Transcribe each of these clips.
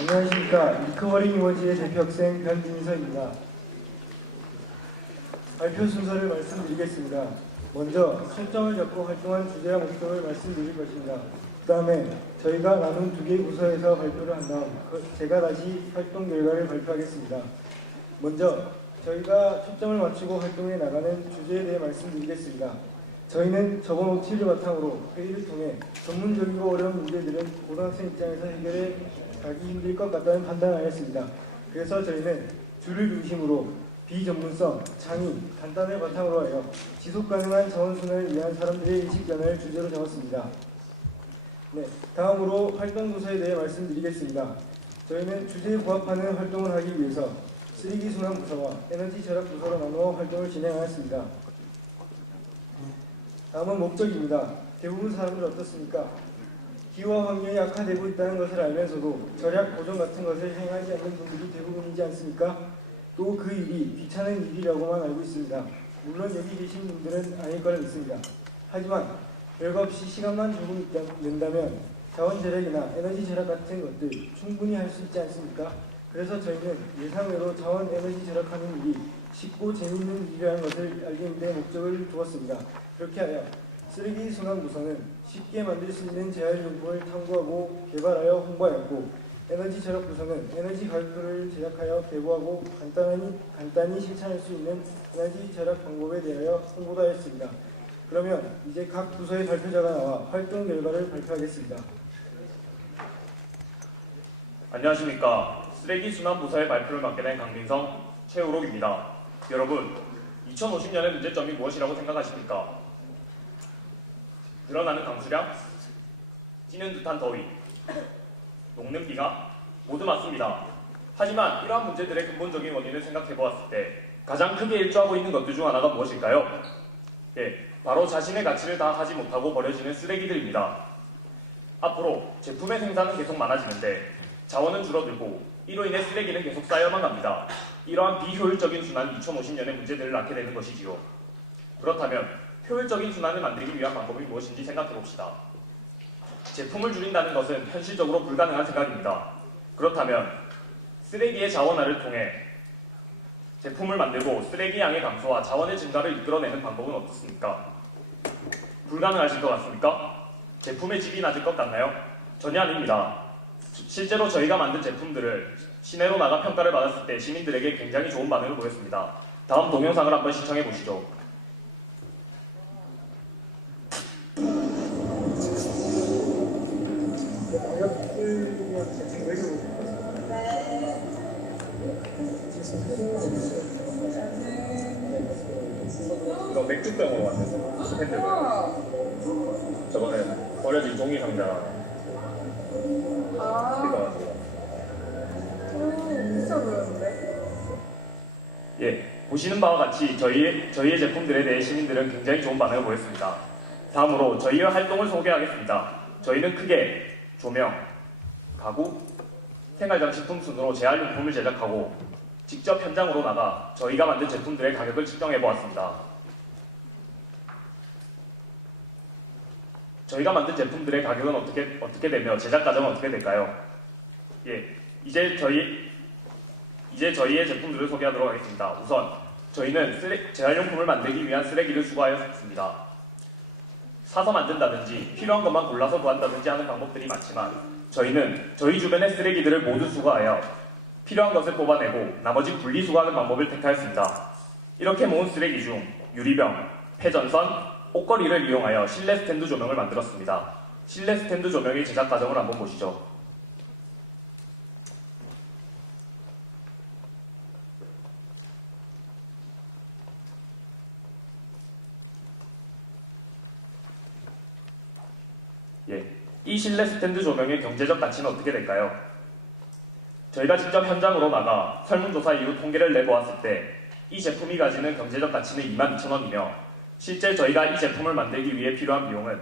안녕하십니까. 리커버링 이머지의 대표학생 변민서입니다. 발표 순서를 말씀드리겠습니다. 먼저 초점을 잡고 활동한 주제와 목적을 말씀드릴 것입니다. 그 다음에 저희가 나눈 두 개의 부서에서 발표를 한 다음 제가 다시 활동 결과를 발표하겠습니다. 먼저 저희가 초점을 맞추고 활동해 나가는 주제에 대해 말씀드리겠습니다. 저희는 저번 OT를 바탕으로 회의를 통해 전문적이고 어려운 문제들은 고등학생 입장에서 해결해 가기 힘들 것 같다는 판단을 하였습니다. 그래서 저희는 주를 중심으로 비전문성, 창의, 간단을 바탕으로 하여 지속가능한 자원순환을 위한 사람들의 인식 변화를 주제로 정했습니다. 네, 다음으로 활동 부서에 대해 말씀드리겠습니다. 저희는 주제에 부합하는 활동을 하기 위해서 쓰레기 순환 부서와 에너지 절약 부서로 나누어 활동을 진행하였습니다. 다음은 목적입니다. 대부분 사람들 어떻습니까? 기후와 환경이 악화되고 있다는 것을 알면서도 절약, 보존 같은 것을 행하지 않는 분들이 대부분이지 않습니까? 또 그 일이 귀찮은 일이라고만 알고 있습니다. 물론 여기 계신 분들은 아닐 거라 믿습니다. 하지만 별거 없이 시간만 조금 낸다면 자원 절약이나 에너지 절약 같은 것들 충분히 할 수 있지 않습니까? 그래서 저희는 예상외로 자원 에너지 절약하는 일이 쉽고 재미있는 일이라는 것을 알리는 데 목적을 두었습니다. 그렇게 하여 쓰레기 순환 부서는 쉽게 만들 수 있는 재활용품을 탐구하고 개발하여 홍보하였고, 에너지 절약 부서는 에너지 가격표를 제작하여 배부하고 간단히 실천할 수 있는 에너지 절약 방법에 대하여 홍보도 하였습니다. 그러면 이제 각 부서의 발표자가 나와 활동 결과를 발표하겠습니다. 안녕하십니까. 쓰레기 순환 부서의 발표를 맡게 된 강민성, 최우록입니다. 여러분, 2050년의 문제점이 무엇이라고 생각하십니까? 늘어나는 강수량, 찌는 듯한 더위, 녹는 비가 모두 맞습니다. 하지만 이러한 문제들의 근본적인 원인을 생각해보았을 때 가장 크게 일조하고 있는 것들 중 하나가 무엇일까요? 바로 자신의 가치를 다하지 못하고 버려지는 쓰레기들입니다. 앞으로 제품의 생산은 계속 많아지는데 자원은 줄어들고 이로 인해 쓰레기는 계속 쌓여만 갑니다. 이러한 비효율적인 순환 2050년의 문제들을 낳게 되는 것이지요. 그렇다면 효율적인 순환을 만들기 위한 방법이 무엇인지 생각해봅시다. 제품을 줄인다는 것은 현실적으로 불가능한 생각입니다. 그렇다면 쓰레기의 자원화를 통해 제품을 만들고 쓰레기 양의 감소와 자원의 증가를 이끌어내는 방법은 어떻습니까? 불가능하실 것 같습니까? 제품의 질이 낮을 것 같나요? 전혀 아닙니다. 실제로 저희가 만든 제품들을 시내로 나가 평가를 받았을 때 시민들에게 굉장히 좋은 반응을 보였습니다. 다음 동영상을 한번 시청해 보시죠. 이거 맥주병으로 만든 캔들. 저거는 버려진 종이 상자. 비싸 보였는데? 보시는 바와 같이 저희의 제품들에 대해 시민들은 굉장히 좋은 반응을 보였습니다. 다음으로 저희의 활동을 소개하겠습니다. 저희는 크게 조명, 가구, 생활장식품 순으로 재활용품을 제작하고 직접 현장으로 나가 저희가 만든 제품들의 가격을 측정해 보았습니다. 저희가 만든 제품들의 가격은 어떻게 되며 제작 과정은 어떻게 될까요? 이제 저희의 제품들을 소개하도록 하겠습니다. 우선 저희는 재활용품을 만들기 위한 쓰레기를 수거하였습니다. 사서 만든다든지 필요한 것만 골라서 구한다든지 하는 방법들이 많지만 저희는 저희 주변의 쓰레기들을 모두 수거하여 필요한 것을 뽑아내고 나머지 분리수거하는 방법을 택하였습니다. 이렇게 모은 쓰레기 중 유리병, 폐전선, 옷걸이를 이용하여 실내 스탠드 조명을 만들었습니다. 실내 스탠드 조명의 제작 과정을 한번 보시죠. 이 실내 스탠드 조명의 경제적 가치는 어떻게 될까요? 저희가 직접 현장으로 나가 설문조사 이후 통계를 내보았을 때 이 제품이 가지는 경제적 가치는 22,000원이며 실제 저희가 이 제품을 만들기 위해 필요한 비용은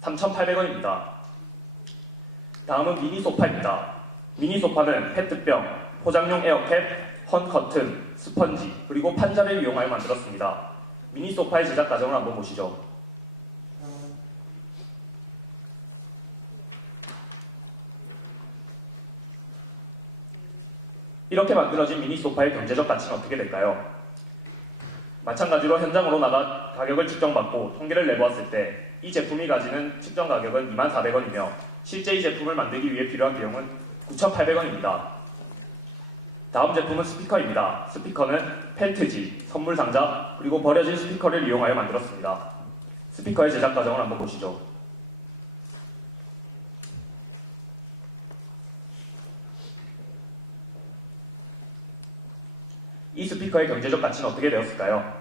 3,800원입니다. 다음은 미니소파입니다. 미니소파는 페트병, 포장용 에어캡, 헌 커튼, 스펀지, 그리고 판자를 이용하여 만들었습니다. 미니소파의 제작 과정을 한번 보시죠. 이렇게 만들어진 미니 소파의 경제적 가치는 어떻게 될까요? 마찬가지로 현장으로 나가 가격을 측정받고 통계를 내보았을 때 이 제품이 가지는 측정 가격은 24,400원이며 실제 이 제품을 만들기 위해 필요한 비용은 9,800원입니다. 다음 제품은 스피커입니다. 스피커는 펠트지, 선물 상자, 그리고 버려진 스피커를 이용하여 만들었습니다. 스피커의 제작 과정을 한번 보시죠. 이 스피커의 경제적 가치는 어떻게 되었을까요?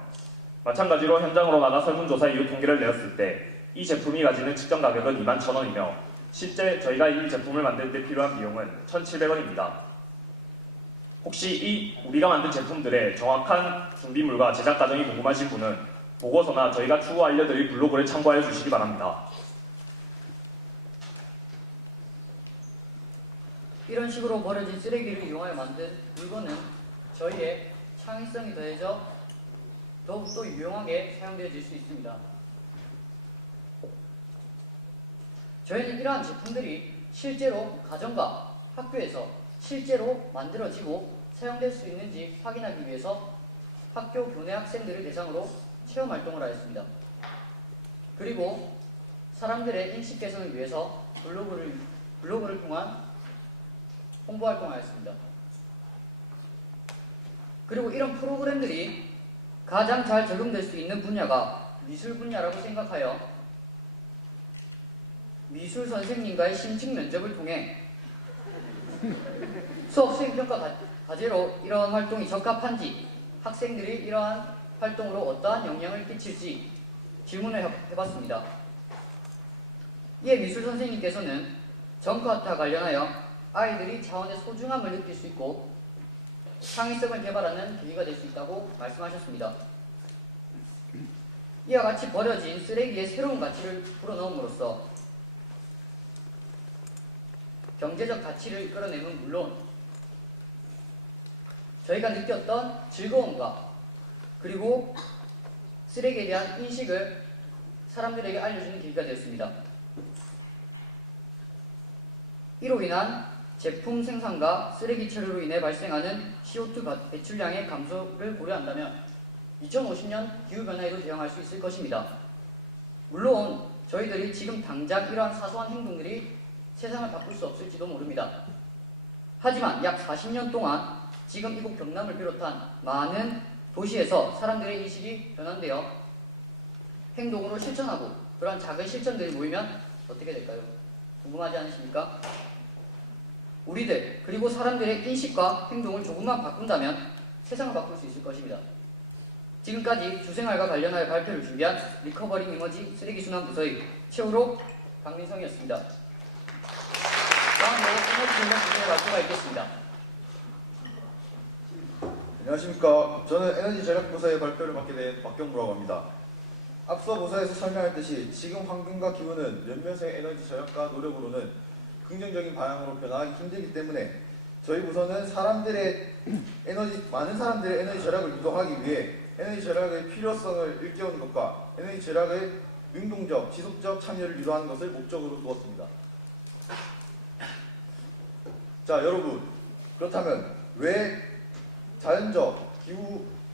마찬가지로 현장으로 나가 설문조사 이후 통계를 내었을 때 이 제품이 가지는 측정 가격은 21,000원이며 실제 저희가 이 제품을 만들 때 필요한 비용은 1,700원입니다. 혹시 이 우리가 만든 제품들의 정확한 준비물과 제작 과정이 궁금하신 분은 보고서나 저희가 추후 알려드릴 블로그를 참고하여 주시기 바랍니다. 이런 식으로 버려진 쓰레기를 이용하여 만든 물건은 저희의 창의성이 더해져 더욱더 유용하게 사용되어질 수 있습니다. 저희는 이러한 제품들이 실제로 가정과 학교에서 실제로 만들어지고 사용될 수 있는지 확인하기 위해서 학교 교내 학생들을 대상으로 체험 활동을 하였습니다. 그리고 사람들의 인식 개선을 위해서 블로그를 통한 홍보 활동을 하였습니다. 그리고 이런 프로그램들이 가장 잘 적용될 수 있는 분야가 미술 분야라고 생각하여 미술 선생님과의 심층 면접을 통해 수업 수행평가 과제로 이러한 활동이 적합한지 학생들이 이러한 활동으로 어떠한 영향을 끼칠지 질문을 해봤습니다. 이에 미술 선생님께서는 정크아트와 관련하여 아이들이 자원의 소중함을 느낄 수 있고 창의성을 개발하는 계기가 될 수 있다고 말씀하셨습니다. 이와 같이 버려진 쓰레기에 새로운 가치를 불어넣음으로써 경제적 가치를 이끌어내면 물론 저희가 느꼈던 즐거움과 그리고 쓰레기에 대한 인식을 사람들에게 알려주는 계기가 되었습니다. 이로 인한 제품 생산과 쓰레기 처리로 인해 발생하는 CO2 배출량의 감소를 고려한다면 2050년 기후변화에도 대응할 수 있을 것입니다. 물론 저희들이 지금 당장 이러한 사소한 행동들이 세상을 바꿀 수 없을지도 모릅니다. 하지만 약 40년 동안 지금 이곳 경남을 비롯한 많은 도시에서 사람들의 인식이 변환되어 행동으로 실천하고 그러한 작은 실천들이 모이면 어떻게 될까요? 궁금하지 않으십니까? 우리들 그리고 사람들의 인식과 행동을 조금만 바꾼다면 세상을 바꿀 수 있을 것입니다. 지금까지 주생활과 관련하여 발표를 준비한 리커버링 이머지 쓰레기순환 부서의 최우록 강민성이었습니다. 다음으로 에너지 전략 부서의 발표가 있겠습니다. 안녕하십니까. 저는 에너지 절약 부서의 발표를 맡게 된 박경무라고 합니다. 앞서 부서에서 설명했듯이 지금 환경과 기후는 몇몇의 에너지 절약과 노력으로는 긍정적인 방향으로 변화하기 힘들기 때문에 저희 부서는 많은 사람들의 에너지 절약을 유도하기 위해 에너지 절약의 필요성을 일깨우는 것과 에너지 절약의 능동적, 지속적 참여를 유도하는 것을 목적으로 두었습니다. 자, 여러분, 그렇다면 왜 자연적,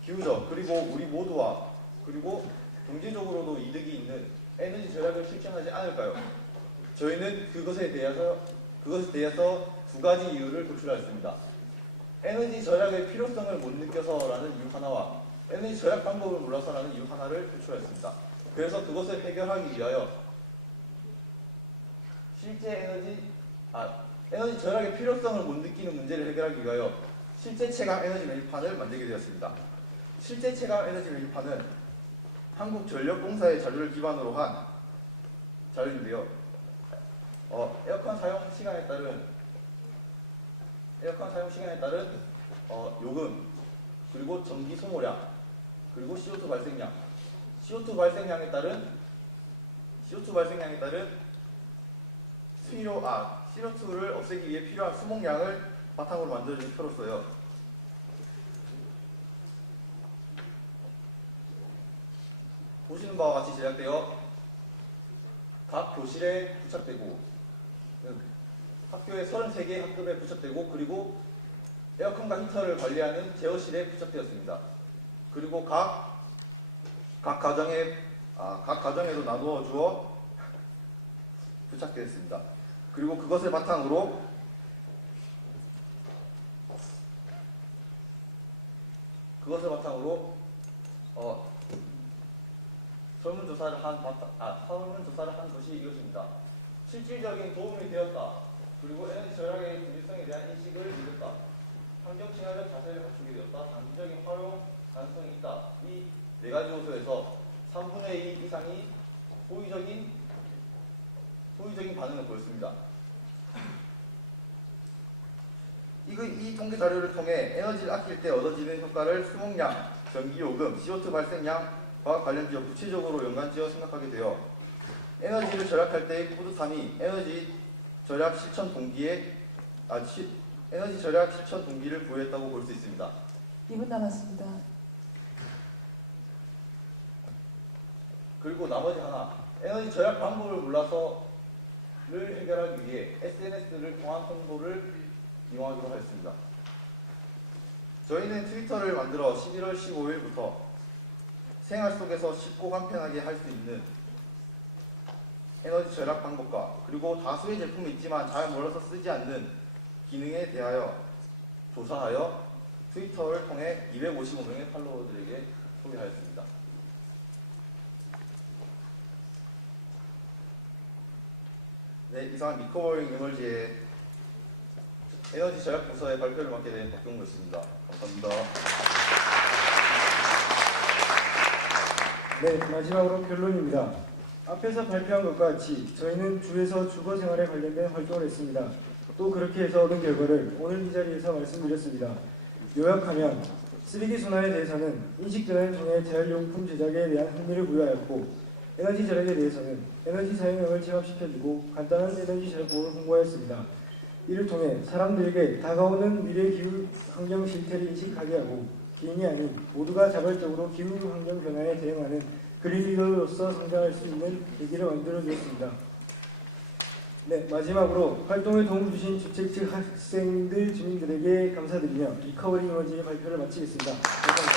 기후적, 그리고 우리 모두와 그리고 경제적으로도 이득이 있는 에너지 절약을 실천하지 않을까요? 저희는 그것에 대해서 두 가지 이유를 도출하였습니다. 에너지 절약의 필요성을 못 느껴서라는 이유 하나와 에너지 절약 방법을 몰라서라는 이유 하나를 도출하였습니다. 그래서 그것을 해결하기 위하여 에너지 절약의 필요성을 못 느끼는 문제를 해결하기 위하여 실제 체감 에너지 메뉴판을 만들게 되었습니다. 실제 체감 에너지 메뉴판은 한국전력공사의 자료를 기반으로 한 자료인데요. 에어컨 사용 시간에 따른 요금, 그리고 전기 소모량, 그리고 CO2 발생량, CO2 발생량에 따른 CO2를 없애기 위해 필요한 수목량을 바탕으로 만들어진 표로서요. 보시는 바와 같이 제작되어 각 교실에 부착되고 학교의 33개 학급에 부착되고 그리고 에어컨 선과 히터를 관리하는 제어실에 부착되었습니다. 그리고 각 가정에도 나누어 주어 부착되었습니다. 그리고 그것을 바탕으로 설문조사를 한 것이 이것입니다. 실질적인 도움이 되었다. 그리고 에너지 절약의 중요성에 대한 인식을 이뤘다. 환경 친화적 자세를 갖추게 되었다. 장기적인 활용 가능성이 있다. 이 네 가지 요소에서 3분의 2 이상이 호의적인 반응을 보였습니다. 이 통계 자료를 통해 에너지를 아낄 때 얻어지는 효과를 수목량, 전기요금, CO2 발생량과 관련지어 구체적으로 연관지어 생각하게 되어 에너지를 절약할 때의 뿌듯함이 에너지 절약 실천 동기를 부여했다고 볼 수 있습니다. 2분 남았습니다. 그리고 나머지 하나, 에너지 절약 방법을 몰라서를 해결하기 위해 SNS를 통한 홍보를 이용하기로 하였습니다. 저희는 트위터를 만들어 11월 15일부터 생활 속에서 쉽고 간편하게 할 수 있는 에너지 절약 방법과 그리고 다수의 제품이 있지만 잘 몰라서 쓰지 않는 기능에 대하여 조사하여 트위터를 통해 255명의 팔로워들에게 소개하였습니다. 네, 이상 리커버링 에너지의 에너지 절약 부서의 발표를 맡게 된 박경무였습니다. 감사합니다. 네, 마지막으로 결론입니다. 앞에서 발표한 것과 같이 저희는 주에서 주거 생활에 관련된 활동을 했습니다. 또 그렇게 해서 얻은 결과를 오늘 이 자리에서 말씀드렸습니다. 요약하면 쓰레기 순환에 대해서는 인식 전환을 통해 재활용품 제작에 대한 흥미를 부여하였고 에너지 절약에 대해서는 에너지 사용량을 체감시켜주고 간단한 에너지 절약법을 홍보하였습니다. 이를 통해 사람들에게 다가오는 미래 기후 환경 실태를 인식하게 하고 개인이 아닌 모두가 자발적으로 기후 환경 변화에 대응하는 그린 리더로서 성장할 수 있는 계기를 만들어 주었습니다. 네, 마지막으로 활동에 도움 주신 주최 측 학생들, 주민들에게 감사드리며 리커버링 에너지의 발표를 마치겠습니다. 감사합니다.